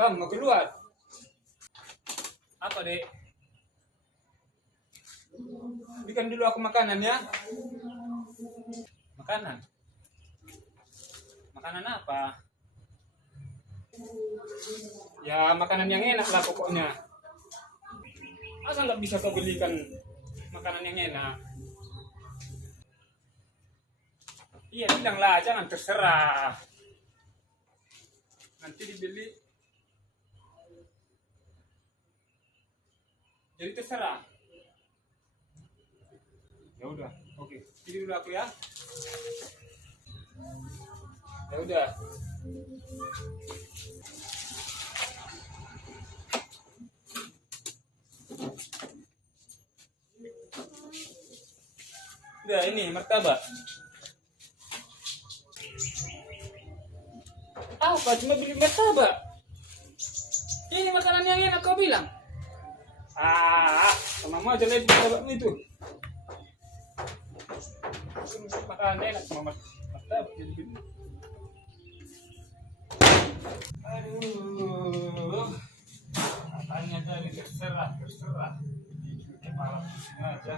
Bang, mau keluar? Apa, Dek? Berikan dulu aku makanan ya. Makanan? Makanan apa? Ya, makanan yang enak lah pokoknya. Masa nggak bisa kau belikan makanan yang enak? Iya, bilanglah, jangan terserah. Nanti dibeli. Jadi terserah. Ya udah, oke. Pilih dulu aku ya. Ya udah. Udah, ini martabak. Apa? Cuma beli martabak? Ini makanan yang enak kau bilang. Sama aja lihat martabakmu itu. Makanan enak sama martabak jadi beli. Aduh, katanya tadi terserah. Kepala pusing aja.